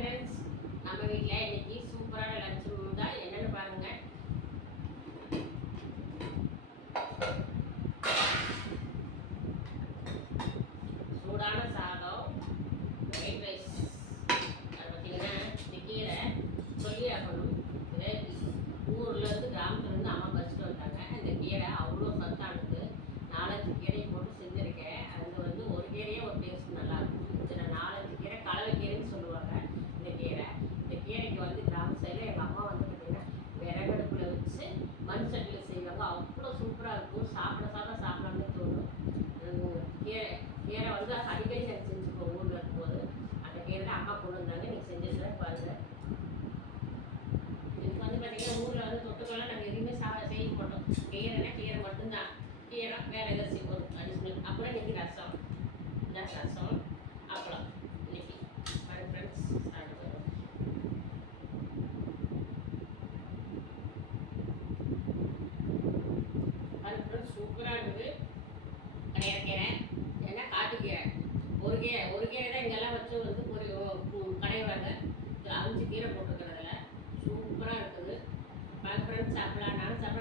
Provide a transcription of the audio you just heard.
Friends, நம்ம வீட்டில் இன்னைக்கு சூப்பரான லஞ்சு தான். என்னென்னு பாருங்கள். சூடான சாதம், ஒயிட் ரைஸ். அது பார்த்தீங்கன்னா இந்த கீரை சொல்லி ஆகணும். ஊர்லேருந்து கிராமத்துலேருந்து அம்மா பறிச்சுட்டு வந்தாங்க. இந்த கீரை அவ்வளோ சத்தானது. 4-5 கீரையை போட்டு செஞ்சுருக்கேன். அது வந்து ஒரு கீரையே ஒரு டேஸ்ட் நல்லாயிருக்கும். இதில் 4-5 கீரை கலவை கீரைன்னு சொல்லுவாங்க. இந்த கீரைக்கு வந்து கிராம சைடில் எங்கள் அம்மா வந்து பார்த்திங்கன்னா விறகடுப்பில் வச்சு மண் சட்டியில் செய்வாங்க. அவ்வளோ சூப்பராக இருக்கும். சாப்பிடலாமே தோணும். கீரை வந்து அடிக்கடி நாங்கள் செஞ்சுப்போம் ஊரில் இருக்கும்போது. அந்த கீரை தான் அம்மா கொண்டு வந்தாங்க. நீங்கள் செஞ்சதுல பாருங்கள். இதுக்கு வந்து பார்த்திங்கன்னா ஊரில் வந்து தொட்டுக்கெல்லாம் நாங்கள் எதுவுமே செய்ய மாட்டோம். கீரைனா கீரை மட்டும்தான். கீரை வேறு எதாவது செய்வோம் அடிஷ்னல். அப்புறம் இன்றைக்கி ரசம், இதான் ரசம், அப்பளம். இன்னைக்கு ஃப்ரெண்ட்ஸ் சாப்பிட்டு சூப்பராக இருக்குது. கடையக்கீரை ஏன்னா காட்டுக்கீரை ஒரு கீரை தான் இங்கெல்லாம் வச்சு வந்து ஒரு கடைவாங்க. 5 கீரை போட்டிருக்கிறதுல சூப்பராக இருக்குது. ஃப்ரெண்ட்ஸ் சாப்பிடலாம். நானும் சாப்பிட